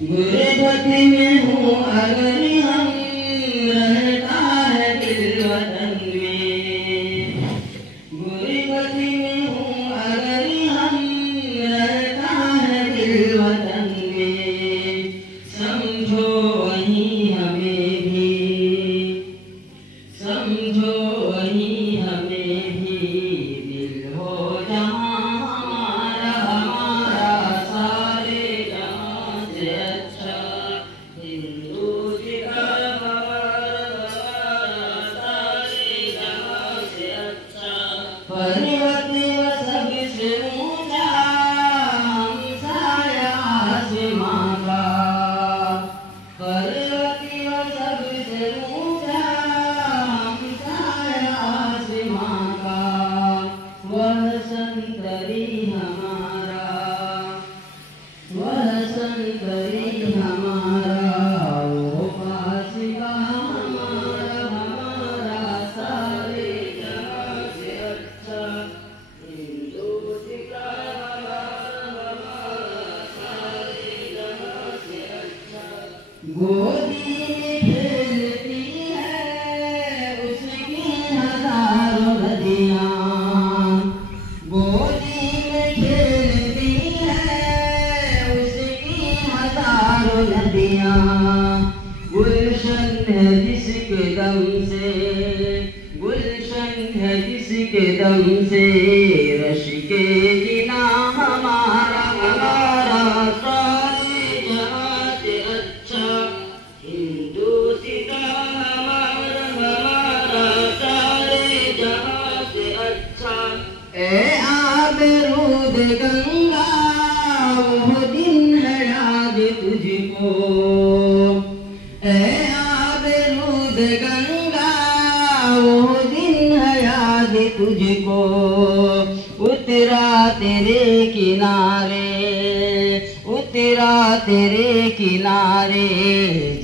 गुरबती में हूँ अगर हम रहता है दिल वतन में, गुरबती में हूँ अगर हम रहता है दिल वतन में, समझो वही हमें भी, समझो वही हमें भी, दिल हो जहाँ हमारा हमारा सारे जहाँ से अच्छा, हिंदू जी का हमारा सारे जहाँ से अच्छा, पर्वत व सबसे ऊंचा हमसाया आसमां का, पर्वत व सबसे ऊंचा हमसाया आसमां का, वह संतरी हमारा, वह संतरी हमारा, वो फासिका हमारा हमारा सारे जहाँ से अच्छा, हिंदू जी का हमारा हमारा सारे जहाँ से अच्छा, गोदी में खेलती है उसकी हजारों नदियाँ, गोदी में खेलती है उसकी हजारों नदियाँ, गुलशन है जिसके दम से, गुलशन है जिसके दम से, रश के गिना हमारा हमारा सारे जहाँ से अच्छा, हिंदू सीता हमारा हमारा सारे जहाँ से अच्छा, ए आबरूद गंगा वो दिन है याद तुझको, ए आबरूद गंगा वो दिन है याद तुझको, उतरा तेरे किनारे, उतरा तेरे किनारे,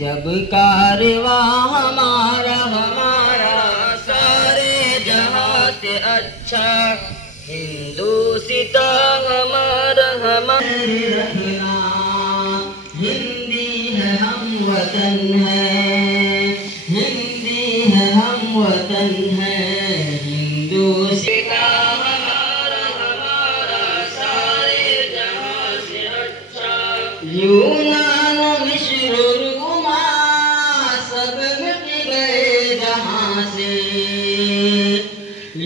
जब कारवा हमारा हमारा सारे जहाँ से अच्छा, हिंदू सीता हमारा हमारा रखना, हिंदी है हम वतन है, हिंदी है हम वतन है, हिंदू सीता हमारा हमारा सारे जहाँ से अच्छा, यूनान मिस्र रोमा सब मिट गए जहाँ से,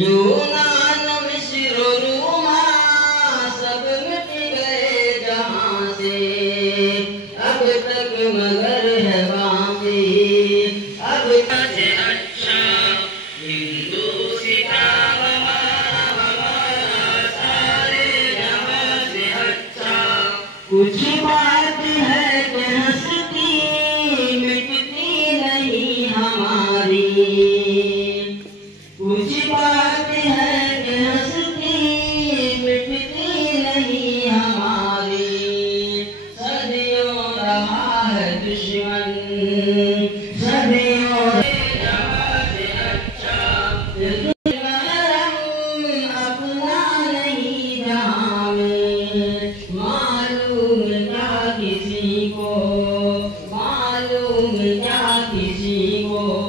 यूनान मिस्र रोमा सब मिट गए जहाँ से, कुछ बात है कि हंसती मिटती नहीं हमारी, कुछ बात है कि हंसती मिटती नहीं हमारी। सदियों रहा है दुश्मन, सदियों अपना नहीं जहाँ में, मालूम क्या किसी को, मालूम क्या किसी को।